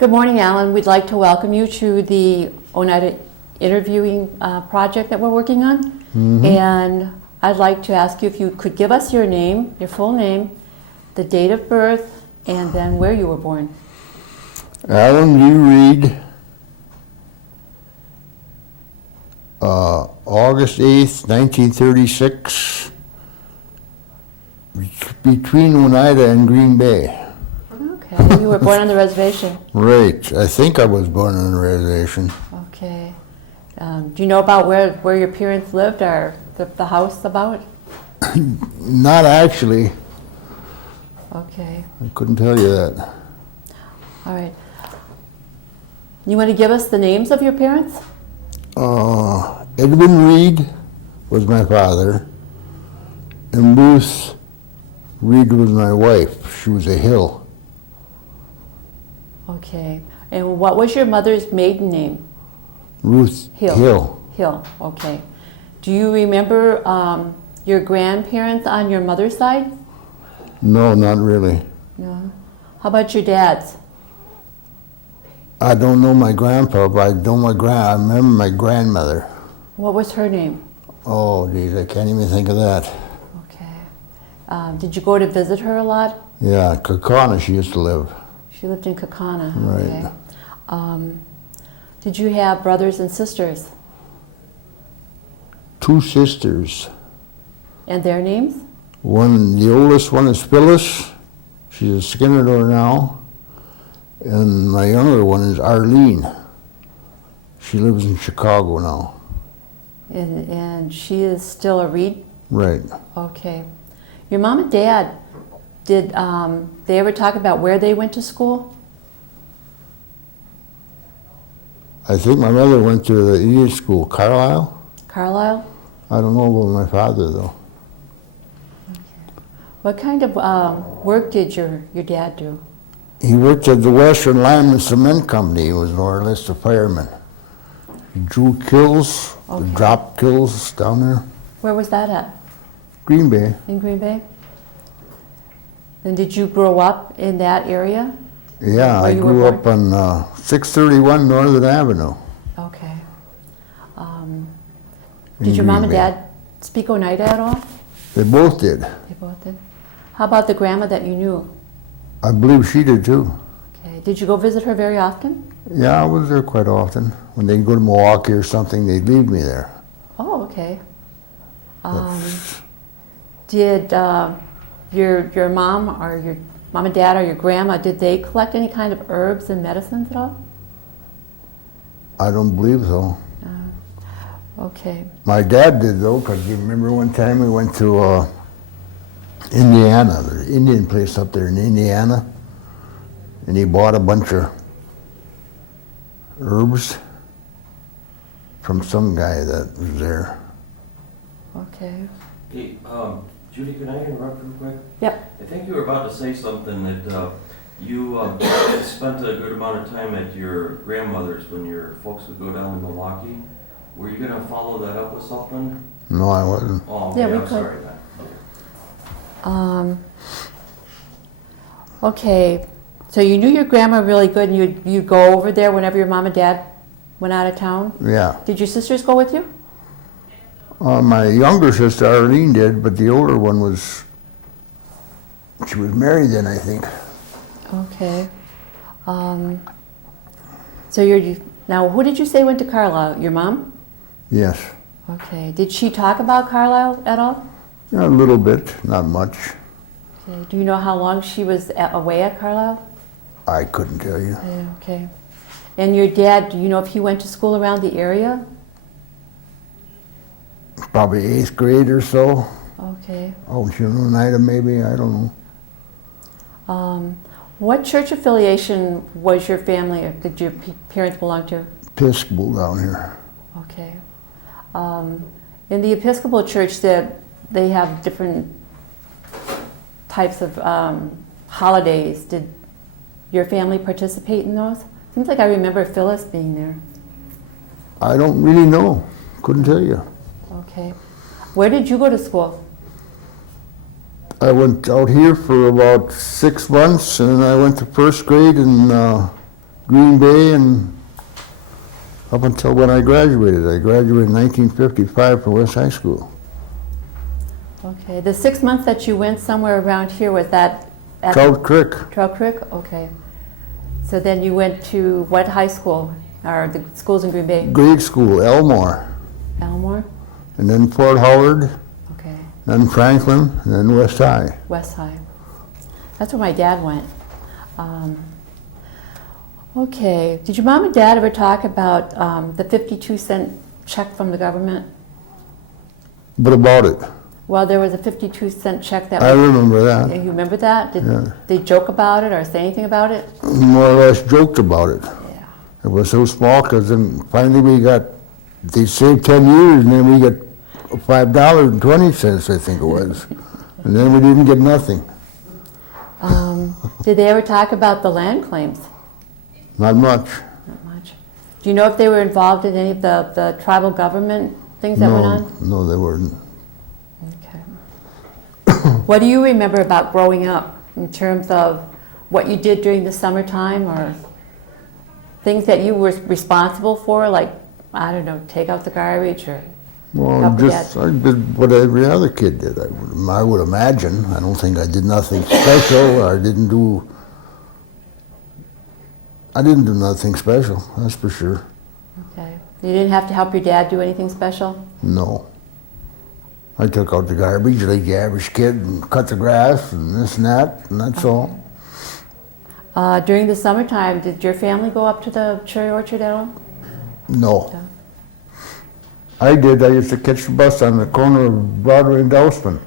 Good morning, Alan. We'd like to welcome you to the Oneida interviewing project that we're working on. And I'd like to ask you if you could give us your name, your full name, the date of birth, and then where you were born. Alan Lee Reed, August 8th, 1936, between Oneida and Green Bay. Okay, you were born on the reservation. Right, I think I was born on the reservation. Okay. Do you know about where your parents lived, or the house about? Not actually. Okay. I couldn't tell you that. All right. You want to give us the names of your parents? Edwin Reed was my father, and Ruth Reed was my wife. She was a Hill. Okay. And what was your mother's maiden name? Ruth Hill. Hill, okay. Do you remember your grandparents on your mother's side? No, not really. No. How about your dad's? I don't know my grandpa, but I remember my grandmother. What was her name? Oh, geez, I can't even think of that. Okay. Did you go to visit her a lot? Yeah, Kaukauna she used to live. She lived in Kaukauna. Right. Okay. Did you have brothers and sisters? 2 sisters. And their names? The oldest one is Phyllis. She's a Skinner door now. And my younger one is Arlene. She lives in Chicago now. And she is still a Reed? Right. Okay. Your mom and dad, did they ever talk about where they went to school? I think my mother went to the Indian school, Carlisle. Carlisle? I don't know about my father, though. Okay. What kind of work did your dad do? He worked at the Western Lime and Cement Company. He was more or less a fireman. He drew kills, dropped kills down there. Where was that at? Green Bay. In Green Bay? And did you grow up in that area? Yeah, I grew up on 631 Northern Avenue. Okay. Did your mom and dad speak Oneida at all? They both did. They both did. How about the grandma that you knew? I believe she did too. Okay. Did you go visit her very often? Yeah, I was there quite often. When they'd go to Milwaukee or something, they'd leave me there. Oh, okay. Did your mom or your mom and dad or your grandma, did they collect any kind of herbs and medicines at all? I don't believe so. Okay. My dad did though, because you remember one time we went to Indiana, the Indian place up there in Indiana, and he bought a bunch of herbs from some guy that was there. Okay. Hey, Judy, can I interrupt real quick? Yep. I think you were about to say something that you spent a good amount of time at your grandmother's when your folks would go down to Milwaukee. Were you going to follow that up with something? No, I wasn't. Oh, okay, Yeah, we I'm could. sorry. Okay. So you knew your grandma really good, and you'd go over there whenever your mom and dad went out of town? Yeah. Did your sisters go with you? My younger sister Arlene did, but the older one she was married then, I think. Okay. So now who did you say went to Carlisle? Your mom? Yes. Okay. Did she talk about Carlisle at all? Yeah, a little bit, not much. Okay. Do you know how long she was away at Carlisle? I couldn't tell you. Yeah, okay. And your dad, do you know if he went to school around the area? Probably 8th grade or so. Okay. Oh, Oneida maybe, I don't know. What church affiliation was your family, or did your parents belong to? Episcopal down here. Okay. In the Episcopal Church, they have different types of holidays. Did your family participate in those? Seems like I remember Phyllis being there. I don't really know. Couldn't tell you. Okay. Where did you go to school? I went out here for about 6 months, and I went to first grade in Green Bay and up until when I graduated. I graduated in 1955 from West High School. Okay. The 6 months that you went somewhere around here, was that at Trout Creek, Trout Creek? Okay. So then you went to what high school, or the schools in Green Bay? grade school, Elmore, Elmore? and then Fort Howard, Okay. then Franklin, and then West High. West High. That's where my dad went. Okay. Did your mom and dad ever talk about the 52-cent check from the government? What about it? Well, there was a 52-cent check that I was... remember Yeah, that. you remember that? Did Yeah. they joke about it or say anything about it? More or less joked about it. Yeah. It was so small because then finally they saved 10 years and then we got $5.20, I think it was. And then we didn't get nothing. Did they ever talk about the land claims? Not much. Not much. Do you know if they were involved in any of the tribal government things that went on? No, they weren't. Okay. What do you remember about growing up in terms of what you did during the summertime, or things that you were responsible for, like, I don't know, take out the garbage or Well, help just your I did what every other kid did. I would imagine. I don't think I did nothing special. I didn't do nothing special. That's for sure. Okay. You didn't have to help your dad do anything special? No. I took out the garbage like the average kid and cut the grass and this and that, and that's all. During the summertime, did your family go up to the cherry orchard at all? No. I did. I used to catch the bus on the corner of Broadway and Dousman.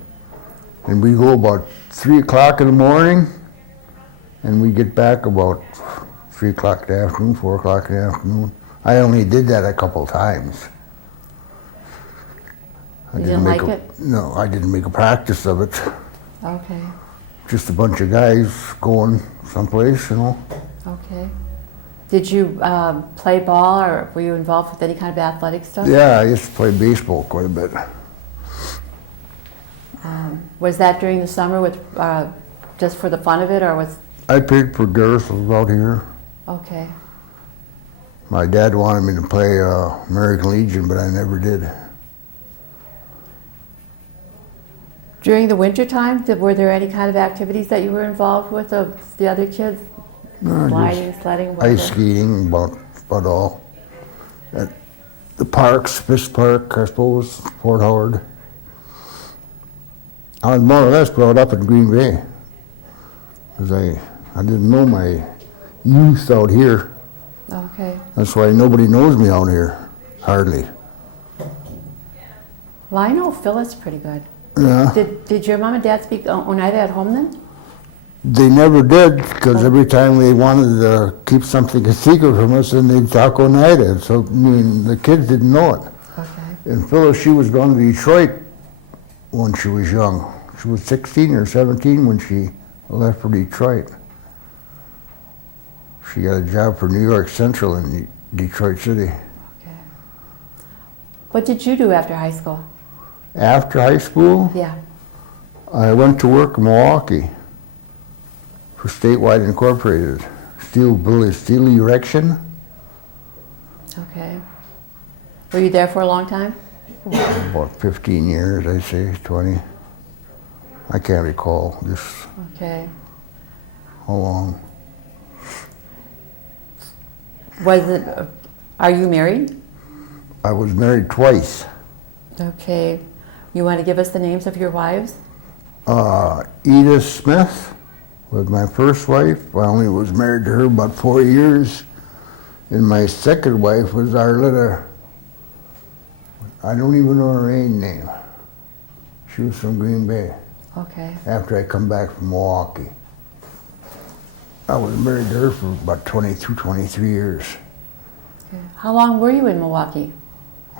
And we go about 3 o'clock in the morning, and we get back about 3 o'clock in the afternoon, 4 o'clock in the afternoon. I only did that a couple times. You didn't like it? No, I didn't make a practice of it. Okay. Just a bunch of guys going someplace, you know. Okay. Did you play ball, or were you involved with any kind of athletic stuff? Yeah, I used to play baseball quite a bit. Was that during the summer with just for the fun of it, or was... I played for Garrisons out here. Okay. My dad wanted me to play American Legion, but I never did. During the winter time, were there any kind of activities that you were involved with of the other kids? No, Sliding, sledding, whatever? ice skating, about all. At the parks, Fish Park, I suppose, Fort Howard. I was more or less brought up in Green Bay, because I didn't know my youth out here. Okay. That's why nobody knows me out here, hardly. Well, I know Phyllis pretty good. Yeah. Did your mom and dad speak Oneida at home then? They never did, because every time they wanted to keep something a secret from us, then they'd talk Oneida. So, I mean, the kids didn't know it. Okay. And Phyllis, she was going to Detroit when she was young. She was 16 or 17 when she left for Detroit. She got a job for New York Central in Detroit City. Okay. What did you do after high school? After high school, Yeah. I went to work in Milwaukee for Statewide Incorporated, steel erection. Okay. Were you there for a long time? About 15 years, I'd say, 20. I can't recall just Okay. how long. Was it, are you married? I was married twice. Okay. You want to give us the names of your wives? Edith Smith was my first wife. I only was married to her about 4 years. And my second wife was Arletta. I don't even know her maiden name. She was from Green Bay. Okay. After I come back from Milwaukee. I was married to her for about 22, 23 years. Okay. How long were you in Milwaukee?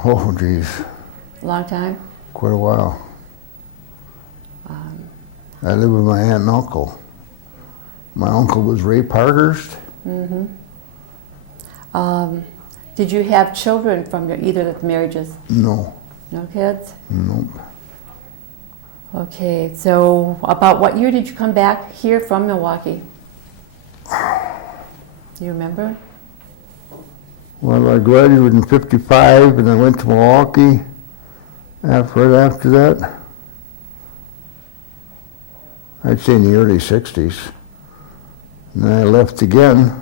Oh, geez, A long time? quite a while. I lived with my aunt and uncle. My uncle was Ray Parkhurst. Mm-hmm. Did you have children from either of the marriages? No, No kids? nope. Okay, so about what year did you come back here from Milwaukee? Do you remember? Well, I graduated in '55, and I went to Milwaukee right after that. I'd say in the early '60s. And then I left again,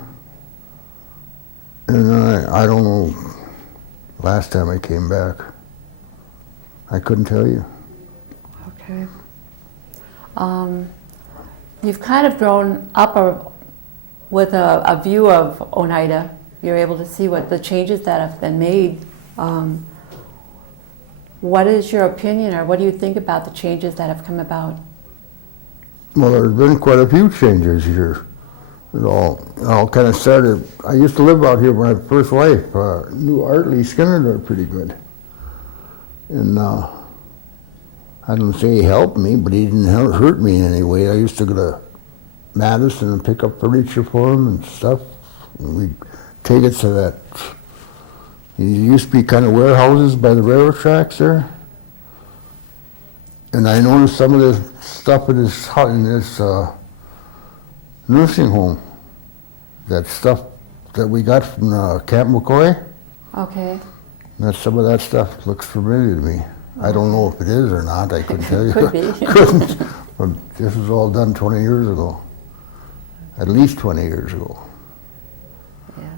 and then I don't know, last time I came back. I couldn't tell you. Okay. You've kind of grown up with a view of Oneida. You're able to see what the changes that have been made. What is your opinion, or what do you think about the changes that have come about? Well, there's been quite a few changes here. It all kind of started. I used to live out here with my first wife. Knew Artley Skinner there pretty good. And I don't say he helped me, but he didn't hurt me in any way. I used to go to Madison and pick up furniture for him and stuff. And we'd take it to that. There used to be kind of warehouses by the railroad tracks there. And I noticed some of the stuff in this nursing home. That stuff that we got from Camp McCoy. Okay. Some of that stuff looks familiar to me. I don't know if it is or not. I couldn't tell you. Could be. Couldn't. But this was all done 20 years ago. At least 20 years ago. Yeah.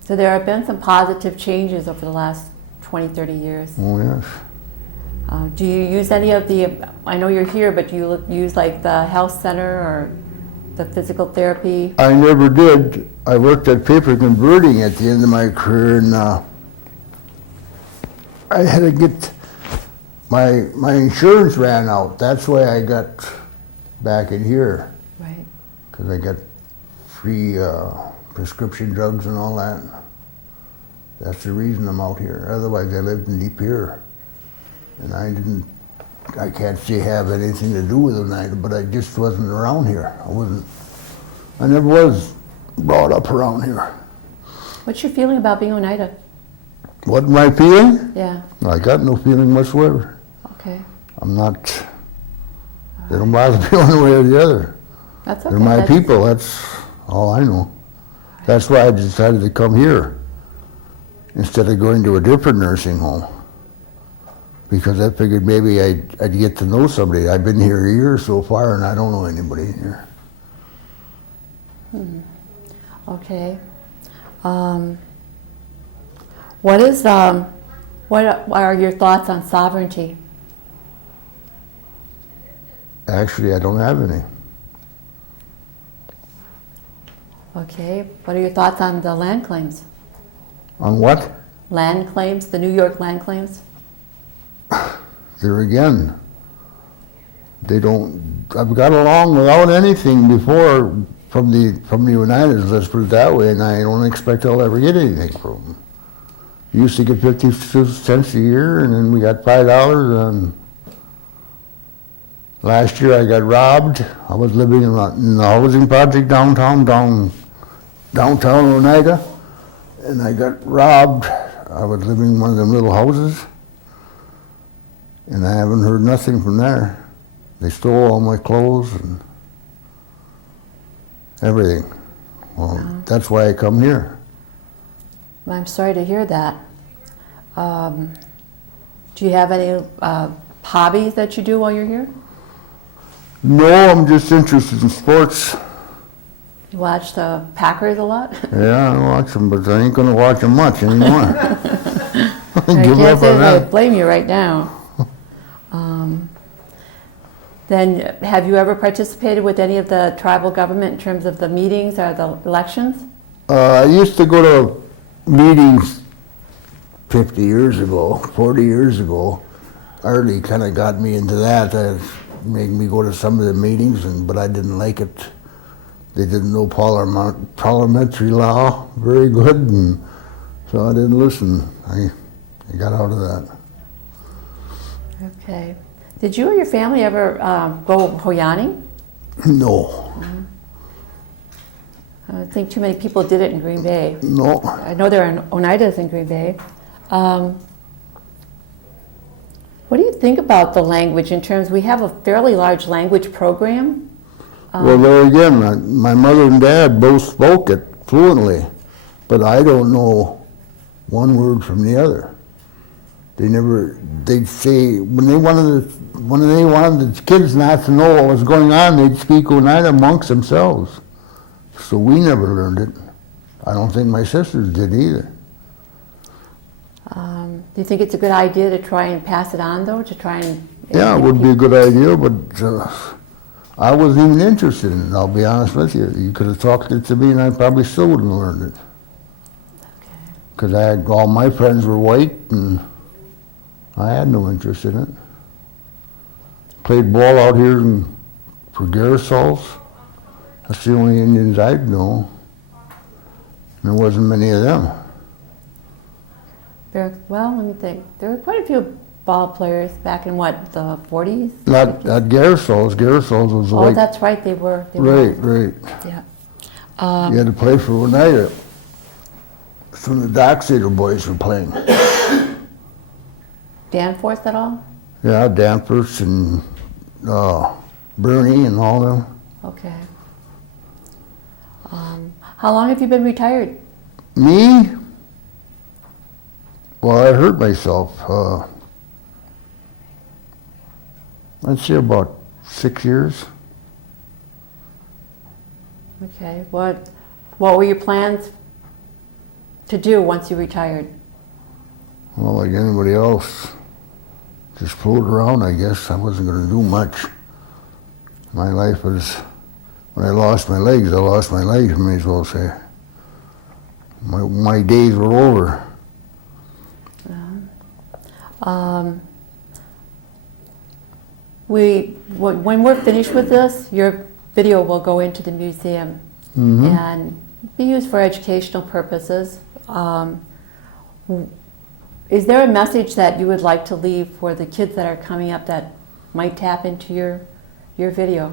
So there have been some positive changes over the last 20, 30 years. Oh, yes. Do you use any of the, I know you're here, but do you use like the health center or the physical therapy? I never did. I worked at paper converting at the end of my career, and I had to get, my insurance ran out. That's why I got back in here. Right. Because I got free prescription drugs and all that. That's the reason I'm out here. Otherwise, I lived in Deep here. And I can't say have anything to do with Oneida, but I just wasn't around here. I never was brought up around here. What's your feeling about being Oneida? What am I feeling? Yeah. I got no feeling whatsoever. Okay. I'm not, they don't bother me one way or the other. That's okay. They're my people, that's all I know. That's why I decided to come here instead of going to a different nursing home. Because I figured maybe I'd get to know somebody. I've been here a year so far and I don't know anybody here. Okay. What are your thoughts on sovereignty? Actually, I don't have any. Okay. What are your thoughts on the land claims? On what? Land claims, the New York land claims? There again, I've got along without anything before from the Oneidas, let's put it that way, and I don't expect I'll ever get anything from them. We used to get 50 cents a year, and then we got $5, and last year I got robbed. I was living in the housing project downtown Oneida, and I got robbed. I was living in one of them little houses, and I haven't heard nothing from there. They stole all my clothes and everything. Well, that's why I come here. I'm sorry to hear that. Do you have any hobbies that you do while you're here? No, I'm just interested in sports. You watch the Packers a lot? Yeah, I watch them, but I ain't gonna watch them much anymore. I Give can't up say on that I that. blame you right now. Then have you ever participated with any of the tribal government in terms of the meetings or the elections? I used to go to meetings 50 years ago, 40 years ago. Arlie kind of got me into that. That made me go to some of the meetings, but I didn't like it. They didn't know parliamentary law very good, and so I didn't listen. I got out of that. Okay. Did you or your family ever go Hoyaning? No. I don't think too many people did it in Green Bay. No. I know there are Oneidas in Green Bay. What do you think about the language in terms, we have a fairly large language program? Well, there again, my mother and dad both spoke it fluently. but I don't know one word from the other. They'd say, when they wanted the kids not to know what was going on, they'd speak Oneida amongst themselves. So we never learned it. I don't think my sisters did either. Do you think it's a good idea to try and pass it on, though, to try and... Yeah, it would be a good idea, but I wasn't even interested in it, I'll be honest with you. You could have talked it to me and I probably still wouldn't have learned it. Because all my friends were white and I had no interest in it. Played ball out here for Garisols. That's the only Indians I'd know. There wasn't many of them. Well, let me think. There were quite a few ball players back in, what, the 40s? Not at Garisols. Garisols was Oh, like... that's right, they were. Right. Yeah. You had to play for Oneida. Some of the Docksader boys were playing. Danforth at all? Yeah, Danforth and Bernie and all them. Okay. How long have you been retired? Me? Well, I hurt myself. I'd say about 6 years. Okay. What were your plans to do once you retired? Well, like anybody else, just float around, I guess. I wasn't going to do much. My life was, when I lost my legs, I lost my legs, I may as well say. My days were over. When we're finished with this, your video will go into the museum and be used for educational purposes. Is there a message that you would like to leave for the kids that are coming up that might tap into your video?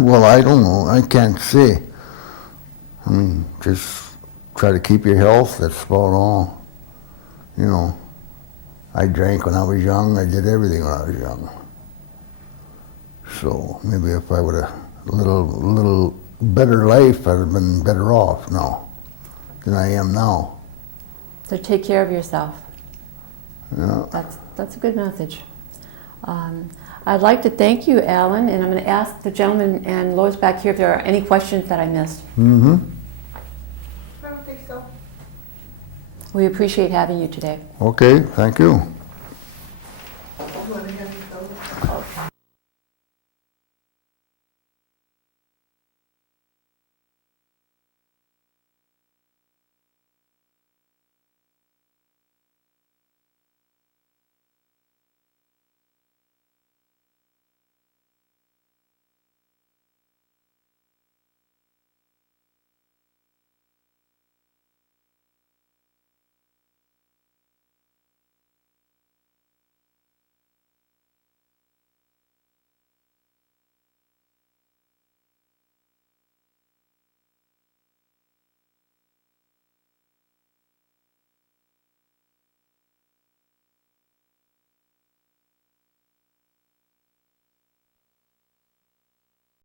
Well, I don't know. I can't say. I mean, just try to keep your health. That's about all. You know, I drank when I was young. I did everything when I was young. So maybe if I would have a little better life, I'd have been better off now than I am now. So take care of yourself. Yeah. That's a good message. I'd like to thank you, Alan, and I'm going to ask the gentleman and Lois back here if there are any questions that I missed. I don't think so. We appreciate having you today. Okay, thank you. I'm going to have